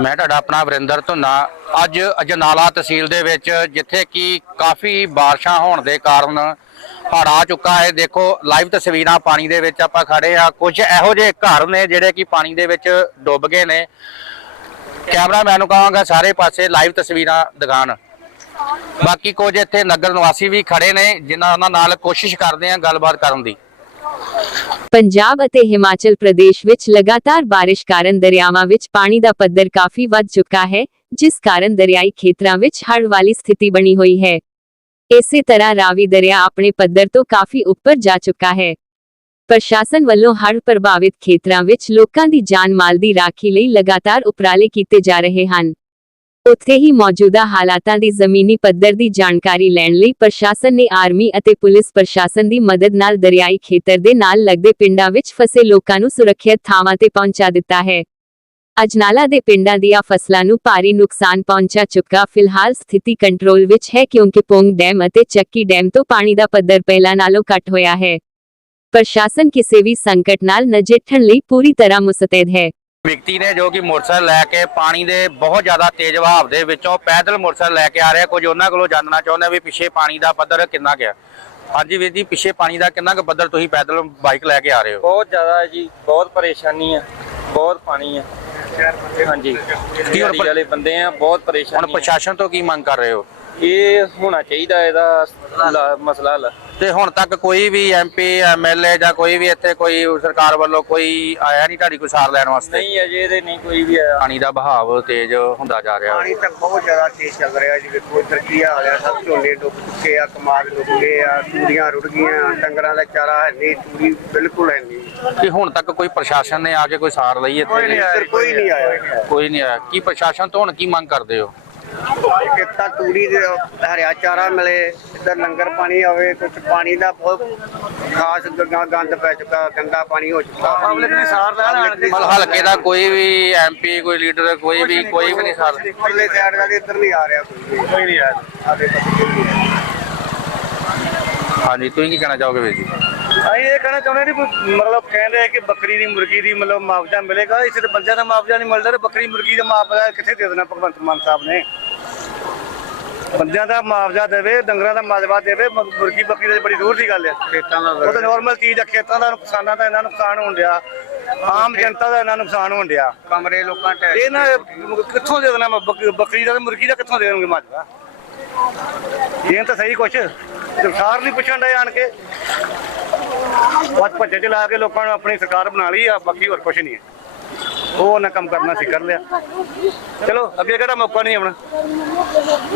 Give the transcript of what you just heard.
ਮੈਂ ਤੁਹਾਡਾ ਆਪਣਾ ਵਰਿੰਦਰ ਧੁੰਨਾ। ਅੱਜ ਅਜਨਾਲਾ ਤਹਿਸੀਲ ਦੇ ਵਿੱਚ, ਜਿੱਥੇ ਕਿ ਕਾਫੀ ਬਾਰਿਸ਼ਾਂ ਹੋਣ ਦੇ ਕਾਰਨ ਹੜ੍ਹ ਆ ਚੁੱਕਾ ਹੈ। ਦੇਖੋ, ਲਾਈਵ ਤਸਵੀਰਾਂ ਪਾਣੀ ਦੇ ਵਿੱਚ ਆਪਾਂ ਖੜੇ ਆ ਕੁਝ ਇਹੋ ਜਿਹੇ ਘਰ ਨੇ ਜਿਹੜੇ ਕਿ ਪਾਣੀ ਦੇ ਵਿੱਚ ਡੁੱਬ ਗਏ ਨੇ। ਕੈਮਰਾਮੈਨ ਨੂੰ ਕਹਾਂਗਾ ਸਾਰੇ ਪਾਸੇ ਲਾਈਵ ਤਸਵੀਰਾਂ ਦਿਖਾਣ ਬਾਕੀ ਕੁਝ ਇੱਥੇ ਨਗਰ ਨਿਵਾਸੀ ਵੀ ਖੜੇ ਨੇ, ਜਿਨ੍ਹਾਂ ਉਹਨਾਂ ਨਾਲ ਕੋਸ਼ਿਸ਼ ਕਰਦੇ ਆ ਗੱਲਬਾਤ ਕਰਨ ਦੀ। ਪੰਜਾਬ ਅਤੇ ਹਿਮਾਚਲ ਪ੍ਰਦੇਸ਼ ਵਿੱਚ ਲਗਾਤਾਰ ਬਾਰਿਸ਼ ਕਾਰਨ ਦਰਿਆਵਾਂ ਵਿੱਚ ਪਾਣੀ ਦਾ ਪੱਧਰ ਕਾਫੀ ਵੱਧ ਚੁੱਕਾ ਹੈ, ਜਿਸ ਕਾਰਨ ਦਰਿਆਈ ਖੇਤਰਾਂ ਵਿੱਚ ਹੜ੍ਹ ਵਾਲੀ ਸਥਿਤੀ ਬਣੀ ਹੋਈ ਹੈ। ਇਸੇ ਤਰ੍ਹਾਂ ਰਾਵੀ ਦਰਿਆ ਆਪਣੇ ਪੱਧਰ ਤੋਂ ਕਾਫੀ ਉੱਪਰ ਜਾ ਚੁੱਕਾ ਹੈ। ਪ੍ਰਸ਼ਾਸਨ ਵੱਲੋਂ ਹੜ੍ਹ ਪ੍ਰਭਾਵਿਤ ਖੇਤਰਾਂ ਵਿੱਚ ਲੋਕਾਂ ਦੀ ਜਾਨ ਮਾਲ ਦੀ ਰਾਖੀ ਲਈ ਲਗਾਤਾਰ ਉਪਰਾਲੇ ਕੀਤੇ ਜਾ ਰਹੇ ਹਨ। ਉੱਥੇ ਹੀ ਮੌਜੂਦਾ ਹਾਲਾਤਾਂ ਦੀ ਜ਼ਮੀਨੀ ਪੱਧਰ ਦੀ ਜਾਣਕਾਰੀ ਲੈਣ ਲਈ ਪ੍ਰਸ਼ਾਸਨ ਨੇ ਆਰਮੀ ਅਤੇ ਪੁਲਿਸ ਪ੍ਰਸ਼ਾਸਨ ਦੀ ਮਦਦ ਨਾਲ ਦਰਿਆਈ ਖੇਤਰ ਦੇ ਨਾਲ ਲੱਗਦੇ ਪਿੰਡਾਂ ਵਿੱਚ ਫਸੇ ਲੋਕਾਂ ਨੂੰ ਸੁਰੱਖਿਅਤ ਥਾਵਾਂ ਤੇ ਪਹੁੰਚਾ ਦਿੱਤਾ ਹੈ। ਅਜਨਾਲਾ ਦੇ ਪਿੰਡਾਂ ਦੀਆਂ ਫਸਲਾਂ ਨੂੰ ਭਾਰੀ ਨੁਕਸਾਨ ਪਹੁੰਚਾ ਚੁੱਕਾ। ਫਿਲਹਾਲ ਸਥਿਤੀ ਕੰਟਰੋਲ ਵਿੱਚ ਹੈ ਕਿਉਂਕਿ ਪੋਂਗ ਡੈਮ ਅਤੇ ਚੱਕੀ ਡੈਮ ਤੋਂ ਪਾਣੀ ਦਾ ਪੱਧਰ ਪਹਿਲਾਂ ਨਾਲੋਂ ਘੱਟ ਹੋਇਆ ਹੈ। ਪ੍ਰਸ਼ਾਸਨ ਕਿਸੇ ਵੀ ਸੰਕਟ ਨਾਲ ਨਜਿੱਠਣ ਲਈ ਪੂਰੀ ਤਰ੍ਹਾਂ ਮੁਸਤੈਦ ਹੈ। ਵਿਅਕਤੀ ਨੇ ਜੋ ਕਿ ਮੋਟਰਸਾਈਕਲ ਲੈ ਕੇ ਪਾਣੀ ਦੇ ਬਹੁਤ ਜ਼ਿਆਦਾ ਤੇਜ਼ ਵਹਾਅ ਦੇ ਵਿੱਚੋਂ ਪੈਦਲ ਮੋਟਰਸਾਈਕਲ ਲੈ ਕੇ ਆ ਰਿਹਾ। ਕੁਝ ਉਹਨਾਂ ਕੋਲੋਂ ਜਾਣਨਾ ਚਾਹੁੰਦੇ ਵੀ ਪਿੱਛੇ ਪਾਣੀ ਦਾ ਪੱਧਰ ਕਿੰਨਾ ਕੁ ਹੈ ਹਾਂਜੀ ਵੀਰ ਜੀ ਪਿੱਛੇ ਪਾਣੀ ਦਾ ਕਿੰਨਾ ਕੁ ਪੱਧਰ ਤੁਸੀਂ ਪੈਦਲ ਬਾਈਕ ਲੈ ਕੇ ਆ ਰਹੇ ਹੋ? ਬਹੁਤ ਜ਼ਿਆਦਾ ਹੈ ਜੀ ਬਹੁਤ ਪਰੇਸ਼ਾਨੀ ਆ ਬਹੁਤ ਪਾਣੀ ਆ। ਹਾਂਜੀ ਹੁਣ ਪਰ- ਵਾਲੇ ਬੰਦੇ ਆ ਬਹੁਤ ਹੁਣ ਪਰੇਸ਼ਾਨੀ ਆ। ਪ੍ਰਸ਼ਾਸਨ ਤੋਂ ਕੀ ਮੰਗ ਕਰ ਰਹੇ ਹੋ? ਇਹ ਹੋਣਾ ਚਾਹੀਦਾ ਇਹਦਾ ਲ- ਮਸਲਾ ਹੱਲ। ਤੇ ਹੁਣ ਤੱਕ ਕੋਈ ਵੀ ਐਮਪੀ ਐਮਐਲਏ ਜਾਂ ਕੋਈ ਵੀ ਇੱਥੇ ਕੋਈ ਸਰਕਾਰ ਵੱਲੋਂ ਕੋਈ ਆਇਆ ਨਹੀਂ ਤੁਹਾਡੀ ਕੋਈ ਸਾਰ ਲੈਣ ਵਾਸਤੇ? ਨਹੀਂ ਅਜੇ ਤੇ ਨਹੀਂ ਕੋਈ ਵੀ ਆਇਆ। ਪਾਣੀ ਦਾ ਬਹਾਵ ਤੇਜ਼ ਹੁੰਦਾ ਜਾ ਰਿਹਾ। ਪਾਣੀ ਤਾਂ ਬਹੁਤ ਜ਼ਿਆਦਾ ਤੇਜ਼ ਚੱਲ ਰਿਹਾ ਜੀ ਵੇਖੋ ਇੱਧਰ ਕੀ ਹਾਲ ਆ ਸਭ ਝੋਨੇ ਡੁੱਬ ਚੁੱਕੇ ਆ ਕਮਾਦ ਡੁੱਬ ਗਏ ਆ ਤੂੜੀਆਂ ਰੁੜ ਗਈਆਂ ਡੰਗਰਾਂ ਦਾ ਚਾਰਾ ਹੈ ਨਹੀਂ ਤੂੜੀ ਬਿਲਕੁਲ ਹੈ ਨਹੀਂ। ਕਿ ਹੁਣ ਤੱਕ ਕੋਈ ਪ੍ਰਸ਼ਾਸਨ ਨੇ ਆ ਕੇ ਕੋਈ ਸਾਰ ਲਈ ਇੱਥੇ? ਇੱਧਰ ਕੋਈ ਨਹੀਂ ਆਇਆ। ਕੋਈ ਨਹੀਂ ਆਇਆ। ਕੀ ਪ੍ਰਸ਼ਾਸਨ ਤੋਂ ਹੁਣ ਕੀ ਮੰਗ ਕਰਦੇ ਹੋ? ਕਿਤਾ ਤੂੜੀ ਦੇ ਹਰਿਆ ਚਾਰਾ ਮਿਲੇ ਇੱਧਰ ਲੰਗਰ ਪਾਣੀ ਆਵੇ ਕੁਝ ਪਾਣੀ ਦਾ ਬਹੁਤ ਖਾਸ ਗੰਦ ਪੈ ਚੁੱਕਾ ਗੰਦਾ ਪਾਣੀ ਹੋ ਚੁੱਕਾ। ਪਬਲਿਕ ਦੀ ਸਾਰ ਮਤਲਬ ਹਲਕੇ ਦਾ ਕੋਈ ਵੀ ਐਮਪੀ ਕੋਈ ਲੀਡਰ ਕੋਈ ਵੀ ਕੋਈ ਵੀ ਨਹੀਂ ਸਾਰ ਪਰਲੇ ਸਾਈਡ ਦਾ ਇੱਧਰ ਨਹੀਂ ਆ ਰਿਹਾ ਕੋਈ। ਵੀ। ਕੋਈ ਨਹੀਂ ਨਹੀਂ ਆਇਆ। ਹਾਂਜੀ ਤੁਸੀਂ ਕੀ ਕਹਿਣਾ ਚਾਹੋਗੇ ਵੀਰ ਜੀ? ਅਸੀਂ ਇਹ ਕਹਿਣਾ ਚਾਹੁੰਦੇ ਨਹੀਂ ਕੋਈ ਮਤਲਬ ਕਹਿੰਦੇ ਆ ਕਿ ਬੱਕਰੀ ਦੀ ਮੁਰਗੀ ਦੀ ਮਤਲਬ ਮੁਆਵਜ਼ਾ ਮਿਲੇਗਾ ਇਸੇ ਤੇ ਬੰਦਿਆਂ ਦਾ ਮੁਆਵਜ਼ਾ ਨਹੀਂ ਮਿਲਦਾ ਤੇ ਬੱਕਰੀ ਮੁਰਗੀ ਦਾ ਮੁਆਵਜ਼ਾ ਕਿੱਥੇ ਦੇ ਦੇਣਾ ਭਗਵੰਤ ਮਾਨ ਸਾਹਿਬ ਨੇ? ਬੰਦਿਆਂ ਦਾ ਮੁਆਵਜ਼ਾ ਦੇਵੇ ਡੰਗਰਾਂ ਦਾ ਮੁਆਵਜ਼ਾ ਦੇਵੇ ਮੁਰਗੀ ਬੱਕਰੀ ਦੀ ਬੜੀ ਦੂਰ ਦੀ ਗੱਲ ਹੈ। ਖੇਤਾਂ ਦਾ ਉਹ ਤਾਂ ਨਾਰਮਲ ਚੀਜ਼ ਆ ਖੇਤਾਂ ਦਾ ਨੁਕਸਾਨਾਂ ਦਾ ਇੰਨਾ ਨੁਕਸਾਨ ਹੋਣ ਡਿਆ। ਆਮ ਜਨਤਾ ਦਾ ਇੰਨਾ ਨੁਕਸਾਨ ਹੋਣ ਡਿਆ। ਕਮਰੇ ਲੋਕਾਂ ਟੈਕ ਇਹ ਨਾ ਕਿੱਥੋਂ ਦੇ ਦੇਣਾ ਬੱਕਰੀ ਦਾ ਤੇ ਮੁਰਗੀ ਦਾ ਕਿੱਥੋਂ ਦੇਣਗੇ ਮੁਆਵਜ਼ਾ ਇਹ ਤਾਂ ਸਹੀ ਕੁਛ। ਸਰਕਾਰ ਨਹੀਂ ਪੁੱਛਣ ਡਏ ਆਣ ਕੇ। ਬਸ ਭੱਜੇ ਚ ਲਾ ਕੇ ਲੋਕਾਂ ਨੂੰ ਆਪਣੀ ਸਰਕਾਰ ਬਣਾ ਲਈ ਆ ਬਾਕੀ ਹੋਰ ਕੁਛ ਨਹੀਂ ਹੈ। ਉਹ ਨਾ ਕੰਮ ਕਰਨਾ ਸੀ ਕਰ ਲਿਆ। ਚਲੋ ਅੱਗੇ ਕਿਹੜਾ ਮੌਕਾ ਨਹੀਂ ਆਉਣਾ?